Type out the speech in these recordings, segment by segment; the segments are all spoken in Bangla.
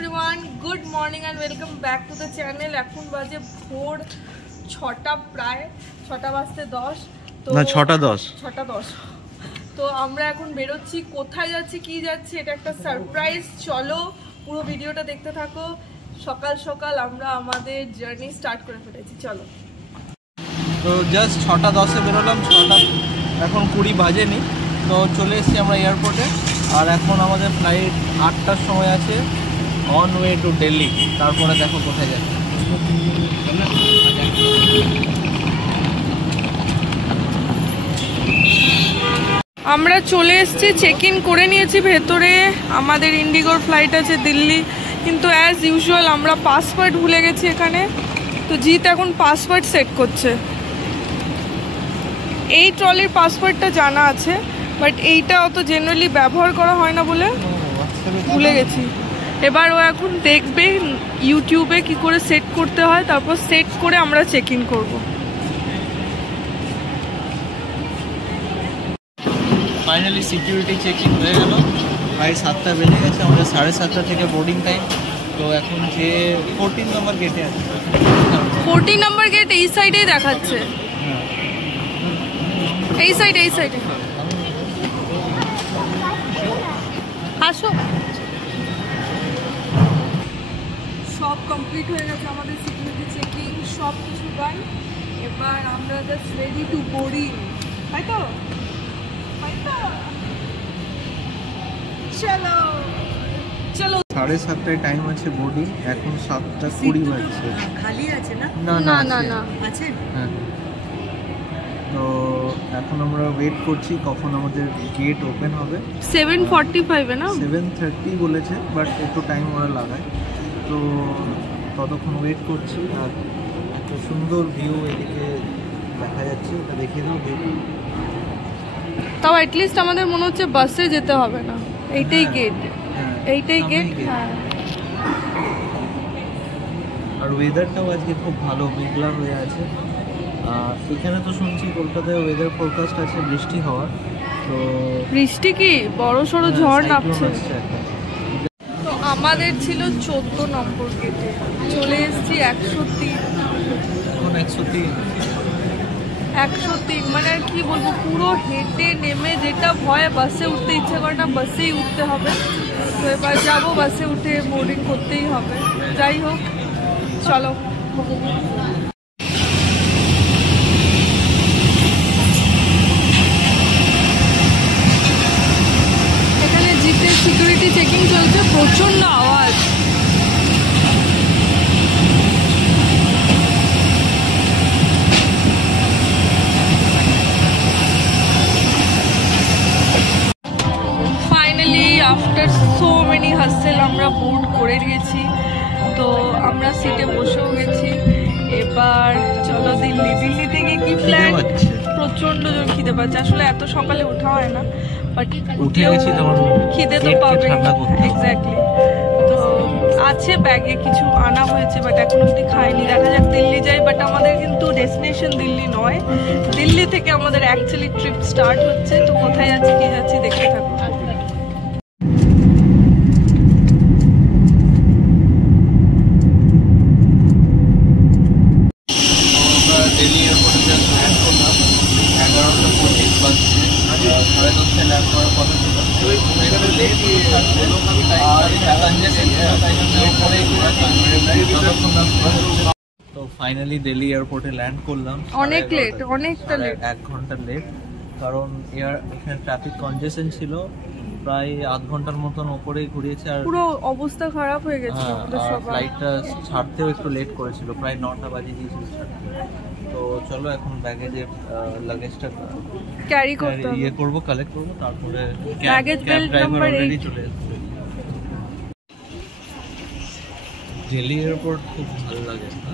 Everyone, good morning and welcome back to the channel. এখন বাজে ভোর 6টা, প্রায় 6টা বাজতে 10। তো 6টা 10। তো আমরা এখন বেরোচ্ছি। কোথায় যাচ্ছি, কি যাচ্ছি, এটা একটা সারপ্রাইজ। চলো পুরো ভিডিওটা দেখতে থাকো। সকাল সকাল আমরা আমাদের জার্নি স্টার্ট করে ফেলেছি। চলো। তো জাস্ট 6টা 10-এ বেরোলাম, 6টা এখন 20 বাজেনি। তো চলে এসেছি আমরা এয়ারপোর্টে। আর এখন আমাদের ফ্লাইট 8টার সময় আছে, অন ওয়ে টু দিল্লি। তারপরে দেখো কোথায় যাচ্ছে। আমরা চলে এসেছি, চেক ইন করে নিয়েছি ভেতরে। আমাদের ইন্ডিগোর ফ্লাইট আছে দিল্লি, কিন্তু অ্যাজ ইউজুয়াল আমরা পাসওয়ার্ড ভুলে গেছি এখানে। তো জিৎ এখন পাসওয়ার্ড সেট করছে। এই ট্রলির পাসওয়ার্ডটা জানা আছে, বাট এইটা অত জেনারেলি ব্যবহার করা হয় না বলে ভুলে গেছি। এবার ও এখন দেখবে ইউটিউবে কি করে সেট করতে হয়, তারপর সেট করে আমরা চেক ইন করবো। ফাইনালি সিকিউরিটি চেকিং হয়ে গেল, প্রায় 7টা বেজে গেছে। আমাদের 7:30 থেকে বোর্ডিং টাইম। তো এখন যে 14 নম্বর গেটে আছে। 14 নম্বর গেট এই সাইডেই দেখাচ্ছে। এই সাইডে আসো। সব কমপ্লিট হয়ে গেছে আমাদের সিকিউরিটি চেকিং, সব কিছু ডান। এবার আমরা জাস্ট রেডি টু বোর্ডিং, তাই তো? চলো চলো। 7:30টায় টাইম আছে বোর্ডিং, এখন 7:20 বাজছে। খালি আছে না? না না না আছে। হ্যাঁ, তো এখন আমরা ওয়েট করছি কখন আমাদের গেট ওপেন হবে। 7:45 না 7:30 বলেছে, বাট একটু টাইম ওরা লাগায়। তো ততক্ষণ ওয়েট করছি। আর এত সুন্দর ভিউ এদিকে দেখা যাচ্ছে, ওটা দেখিয়ে দাও ভিউ। তাও অ্যাটলিস্ট আমাদের মনে হচ্ছে বাসে যেতে হবে না। এইটাই গেট, এইটাই গেট। হ্যাঁ, আর ওয়েদারটাও আজকে খুব ভালো, মেঘলা হয়ে আছে। আর এখানে তো শুনছি কলকাতায় ওয়েদার ফোরকাস্ট আছে বৃষ্টি হওয়ার। তো বৃষ্টি কি বড় সড়ো ঝড় নামছে। তো আমাদের ছিল 14 নম্বর গেটে, চলে এসেছি 103। এখন 103 মানে আর কি বলবো, পুরো হেঁটে নেমে যেটা ভয়, বাসে উঠতে ইচ্ছা করে না, বাসেই উঠতে হবে। তো এবার যাবো, বাসে উঠে বোর্ডিং করতেই হবে। যাই হোক, চলো। এখানে জিতের সিকিউরিটি চেকিং চলছে, প্রচন্ড আওয়াজ। আফটার সো মেনি হাসেল আমরা বোর্ড করে দিয়েছি। তো আমরা সিটে বসেও গেছি। এবার চলো দিল্লি। দিল্লিতে গিয়ে কি প্ল্যান? প্রচন্ড জোর খিদে পাচ্ছে। আসলে এত সকালে ওঠা হয় না, বাট খিদে তো পাবে। এক্স্যাক্টলি। তো আছে ব্যাগে কিছু আনা হয়েছে, বাট এখন অব্দি খাইনি। দেখা যাক দিল্লি যাই। বাট আমাদের কিন্তু ডেস্টিনেশন দিল্লি নয়, দিল্লি থেকে আমাদের অ্যাকচুয়ালি ট্রিপ স্টার্ট হচ্ছে। তো কোথায় যাচ্ছি কি যাচ্ছি দেখতে থাকো। তো ফাইনালি দিল্লি এয়ারপোর্টে ল্যান্ড করলাম। অনেক লেট, অনেকটা লেট, 1 ঘন্টা লেট। কারণ এখানে ট্রাফিক কনজেশন ছিল, প্রায় আধ ঘন্টার মতন ওপরেই ঘুরিয়েছে। আর পুরো অবস্থা খারাপ হয়ে গেছে আমাদের সবার। ফ্লাইটটা ছাড়তেও একটু লেট করেছিল, প্রায় 9টা বাজে গিয়েছিল ছাড়তে। তো চলো এখন ব্যাগেজের লাগেজটা ক্যারি করতে হবে, ইয়ে করবো, কালেক্ট করবো, তারপরে লাগেজ বেল্ট নাম্বার 8 চলে আসবে। দিল্লি এয়ারপোর্ট খুব ভালো লাগে না?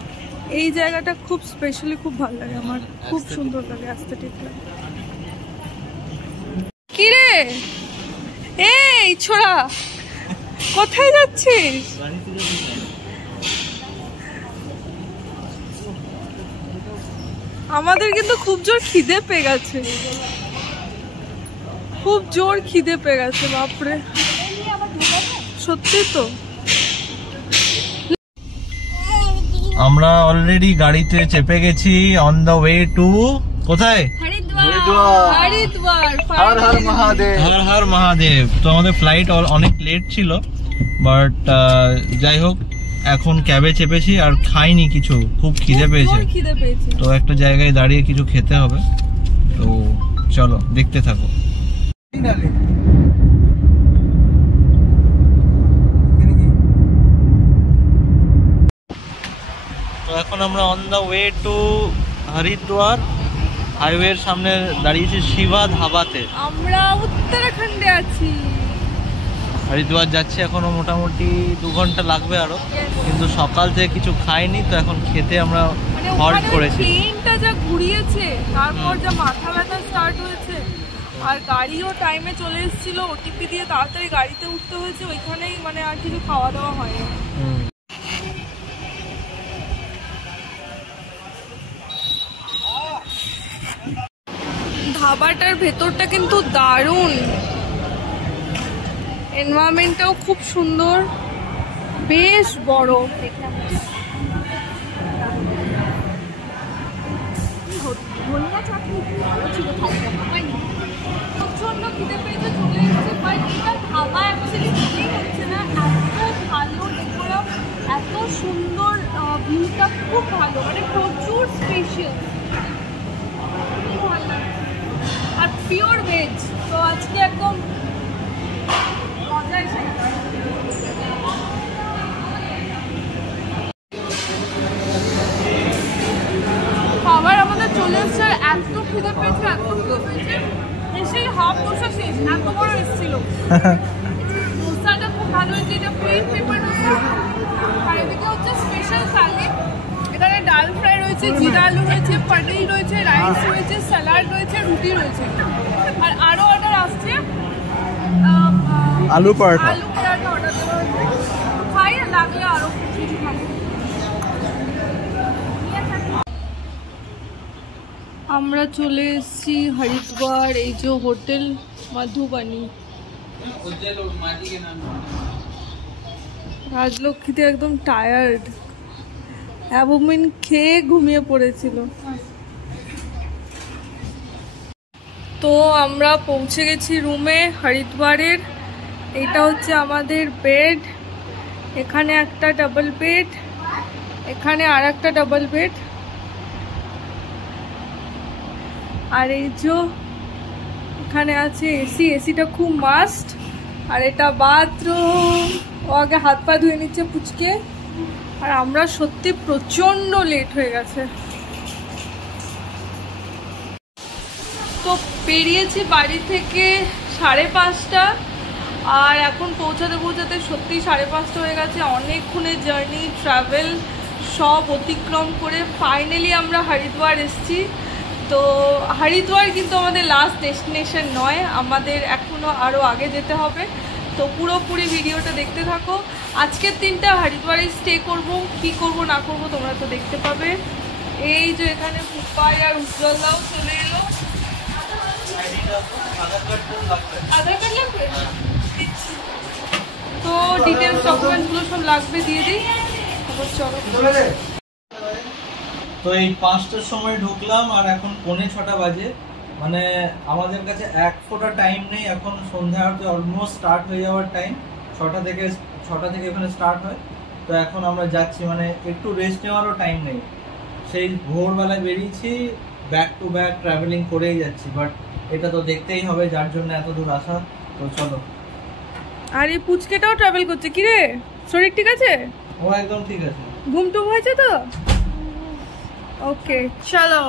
এই জায়গাটা খুব স্পেশালি খুব ভালো লাগে আমার, খুব সুন্দর লাগে, অ্যাস্থেটিক লাগে। কি রে এই ছোড়া, কোথায় যাচ্ছিস? আমাদের কিন্তু খুব জোর খিদে পেয়ে গেছে, খুব জোর খিদে পেয়ে গেছে, বাপরে। সত্যি তো আমরা অলরেডি গাড়িতে চেপে গেছি অন দ্য ওয়ে টু কোথায়? হরিদ্বার। হর হর মহাদেব, হর হর মহাদেব। তো আমাদের ফ্লাইট অনেক লেট ছিল, বাট যাই হোক এখন ক্যাবে চেপেছি আর খাইনি কিছু, খুব খিদে পেয়েছে। তো একটা জায়গায় দাঁড়িয়ে কিছু খেতে হবে, তো চলো দেখতে থাকো। তো এখন আমরা on the way to Haridwar, হাইওয়ের সামনে দাঁড়িয়েছি শিবা ধাবাতে। আমরা উত্তরাখণ্ডে আছি, হরিদ্বার যাচ্ছি এখনো মোটামুটি 2 ঘন্টা লাগবে আরো, কিন্তু সকাল থেকে কিছু খাইনি, তো এখন খেতে আমরা হল্ট করেছি। ট্রেনটা যা ঘুরিয়েছে, তারপর যা মাথা ব্যথা স্টার্ট হয়েছে, আর গাড়িও টাইমে চলে এসেছিল, ওটিপি দিয়ে তাড়াতাড়ি গাড়িতে উঠতে হয়েছে, ওইখানেই মানে আর কিছু খাওয়া দাওয়া হয়নি। ধাবাটার ভেতরটা কিন্তু দারুণ, এনভায়রনমেন্টটাও খুব সুন্দর, বেশ বড়। প্রচন্ড খিদে পেয়েছে, চলে এসেছে, বাট এটা ধাবা অ্যাকচুয়ালি মনেই হচ্ছে না। এত ভালো ডেকোরাম, এত সুন্দর ভিউটা, খুব ভালো, মানে প্রচুর স্পেশিয়াস, আর পিওর ভেজ। তো আজকে একদম মজা এসে খাবার আমাদের চলে এসছে, আর এত খিদে পেয়েছে, এত খিদে পেয়েছে, এসেই হাফ দোসা শেষ, এত বড় এসেছিল। দোসাটা খুব ভালো হয়েছে, এটা প্লেন পেপার দোসা, আর এদিকে হচ্ছে স্পেশাল থালি। এখানে ডাল ফ্রাই রয়েছে, জিরা আলু রয়েছে, পনির রয়েছে, রাইস রয়েছে, স্যালাড রয়েছে, রুটি রয়েছে, আর আরো অর্ডার আসছে আলু পরোটা। আলু পরোটা অর্ডার দেওয়া হয়েছে, খাই লাগলে আরো কিছু খাবো। আমরা চলে এসেছি হরিদ্বার, এই যে হোটেল মধুবনী। রাজলক্ষ্মীতে একদম টায়ার্ড, অ্যাভোমিন খেয়ে ঘুমিয়ে পড়েছিল। তো আমরা পৌঁছে গেছি রুমে হরিদ্বারের। এটা হচ্ছে আমাদের বেড, এখানে একটা ডাবল বেড, এখানে আর একটা ডাবল বেড, আর এই যে এখানে আছে এসি, এসিটা খুব মাস্ট। আর এটা বাথরুম, ও আগে হাত পা ধুয়ে নিচ্ছে পুচকে। আর আমরা সত্যি প্রচন্ড লেট হয়ে গেছে, তো বেরিয়েছি বাড়ি থেকে 5:30, আর এখন পৌঁছাতে পৌঁছাতে সত্যি 5:30 হয়ে গেছে। অনেকক্ষণের জার্নি, ট্রাভেল সব অতিক্রম করে ফাইনালি আমরা হরিদ্বার এসেছি। তো হরিদ্বার কিন্তু আমাদের লাস্ট ডেস্টিনেশন নয়, আমাদের এখনও আরও আগে যেতে হবে। তো পুরোপুরি ভিডিওটা দেখতে থাকো। আজকের দিনটা হরিদ্বারে স্টে করব, কি করব না করব তোমরা তো দেখতে পাবে। এই যে এখানে পুপাই আর উজ্জ্বলদাও চলে এলো। আধার কার্ড লাগবে, তো ডিটেলস ডকুমেন্টগুলো সব লাগবে, দিয়ে দিই। চলো, তো এই 5টার সময় ঢুকলাম, আর এখন 5:45 বাজে, মানে আমাদের কাছে এক ফোঁটা টাইম নেই। এখন সন্ধ্যা আরতি অলমোস্ট স্টার্ট হয়ে যাওয়ার টাইম, 6টা থেকে এখানে স্টার্ট হয়। তো এখন আমরা যাচ্ছি, মানে একটু রেস্ট নেওয়ারও টাইম নেই। সেই ভোরবেলায় বেরিয়েছি, ব্যাক টু ব্যাক ট্রাভেলিং করেই যাচ্ছি, বাট এটা তো দেখতেই হবে, যার জন্য এত দূর আসা। তো চলো। আর এই পুচকেটাও ট্রাভেল করছে, কি রে শরীর ঠিক আছে? ও একদম ঠিক আছে, ঘুম টুম হয়েছে তো? ओके चलो।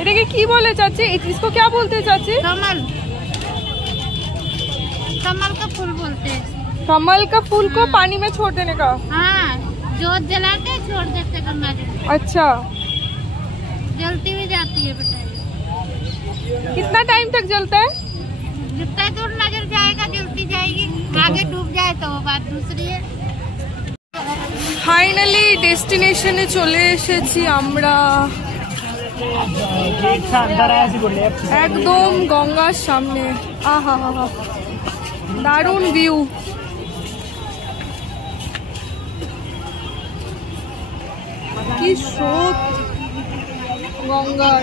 এটাকে কি বলে চাচি? इसको क्या बोलते हैं चाची? कमल, कमल का फूल बोलते हैं। कमल का फूल को पानी में छोड़ देने का? हाँ, जोत जला के छोड़ देते गंगा जी। अच्छा, जलती भी जाती है बेटा। कितना टाइम तक जलता है? जितना दूर नजर जाएगा जलती जाएगी, आगे डूब जाए तो वो बात दूसरी है। ফাইনালি ডেস্টিনেশনে চলে এসেছি আমরা, একদম গঙ্গার সামনে। আহা হা হা, দারুণ ভিউ। কি স্রোত গঙ্গার।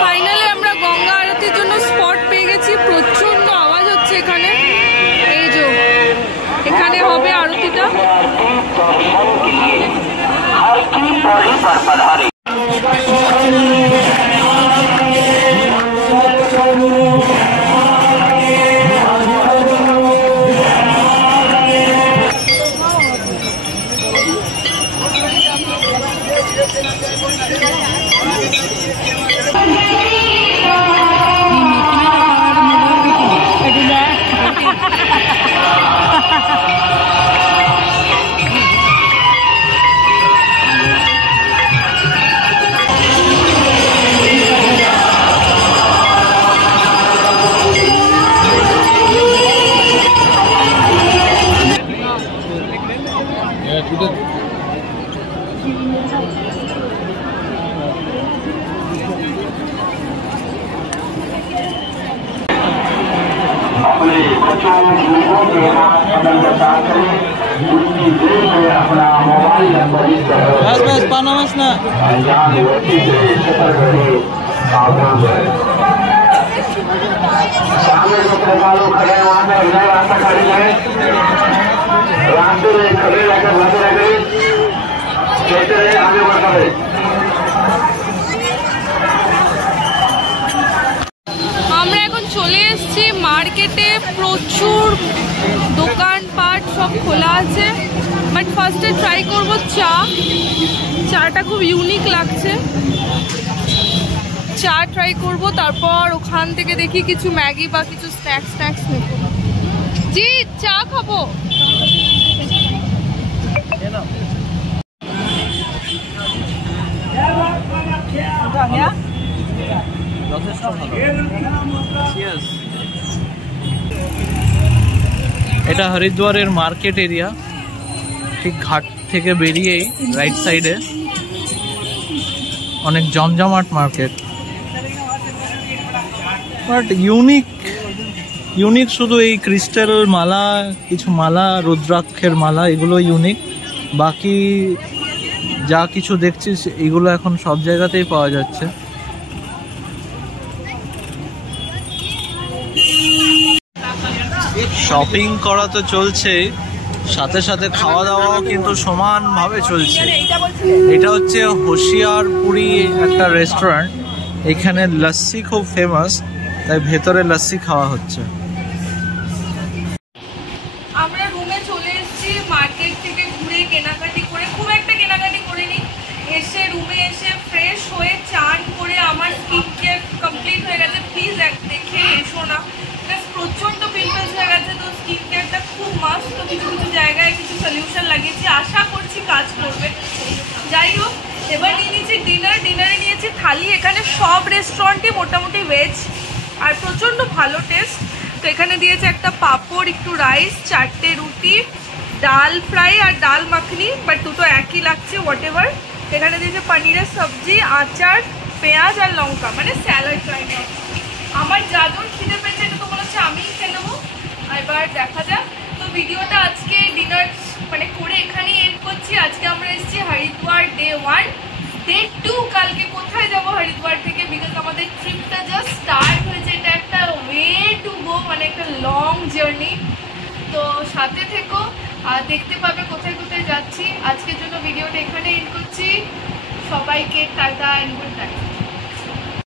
ফাইনালি আমরা গঙ্গা আরতির জন্য স্পট পেয়ে গেছি। প্রচন্ড আওয়াজ হচ্ছে এখানে। এই যে এখানে হবে আরতিটা। बस बस पाना मस ना सामने जो लोग खड़े हैं वहाँ पे रास्ता खाली है, रास्ते में खड़े रहकर लगे रहे चलते रहे, आगे बढ़ता रहे। আমরা এখন চলে এসেছি মার্কেটে। প্রচুর দোকানপাট সব খোলা আছে, বাট ফার্স্টে ট্রাই করব চাটা খুব ইউনিক লাগছে। চা ট্রাই করব, তারপর ওখান থেকে দেখি কিছু ম্যাগি বা কিছু স্ন্যাক্স নেব। জি চা খাবো। যথেষ্ট ভালো। এটা হরিদ্বারের মার্কেট এরিয়া, ঠিক ঘাট থেকে বেরিয়েই রাইট সাইডে অনেক জমজমাট মার্কেট। বাট ইউনিক শুধু এই ক্রিস্টাল মালা, কিছু মালা, রুদ্রাক্ষের মালা, এগুলো ইউনিক। বাকি যা কিছু দেখছিস এগুলো এখন সব জায়গাতেই পাওয়া যাচ্ছে। শপিং করা তো চলছে, সাথে সাথে খাওয়া দাওয়াও কিন্তু সমানভাবে চলছে। এটা হচ্ছে হোশিয়ারপুরি একটা রেস্টুরেন্ট, এখানে লস্যি খুব ফেমাস, তাই ভেতরে লস্যি খাওয়া হচ্ছে। আমরা রুমে চলে এসেছি মার্কেট থেকে ঘুরে কেনাকাটি করে, খুব একটা কেনাকাটি করিনি। এসে রুমে এসে ফ্রেশ হয়ে চান করে আমার স্কিন কেয়ার কমপ্লিট হয়ে গেছে। প্লিজ দেখে এসো না, প্রচন্ড পিম্পলস হয়ে গেছে, তো স্কিন কেয়ারটা খুব মাস্ট। তো কিছু কিছু জায়গায় কিছু সলিউশন লাগিয়েছি, আশা করছি কাজ করবে। যাই হোক, এবার নিয়ে নিয়েছি ডিনারে নিয়েছি থালি। এখানে সব রেস্টুরেন্টই মোটামুটি ভেজ আর প্রচণ্ড ভালো টেস্ট। তো এখানে দিয়েছে একটা পাঁপড়, একটু রাইস, 4টে রুটি, ডাল ফ্রাই আর ডাল মাখনি, বাট দুটো একই লাগছে, হোয়াট এভার। এখানে দিয়েছে পনিরের সবজি, আচার, পেঁয়াজ আর লঙ্কা, মানে স্যালাড কাইন্ড অফ। আমার যাজন খিদে পেয়েছে, এটা তো মনে হচ্ছে আমিই খেয়ে নেবো। এবার দেখা যাক। তো ভিডিওটা আজকে ডিনার মানে করে এখানেই এন্ড করছি। আজকে আমরা এসেছি হরিদ্বার ডে 1, ডে 2 কালকে কোথায় যাব হরিদ্বার থেকে, বিকজ আমাদের ট্রিপটা জাস্ট স্টার্ট হয়েছে। এটা একটা ওয়ে টু গো, মানে একটা লং জার্নি। তো সাথে থেকো আর দেখতে পাবে কোথায় কোথায় যাচ্ছি। আজকের জন্য ভিডিওটা এখানে এন্ড করছি। সবাইকে টাটা এন্ড গুড নাইট।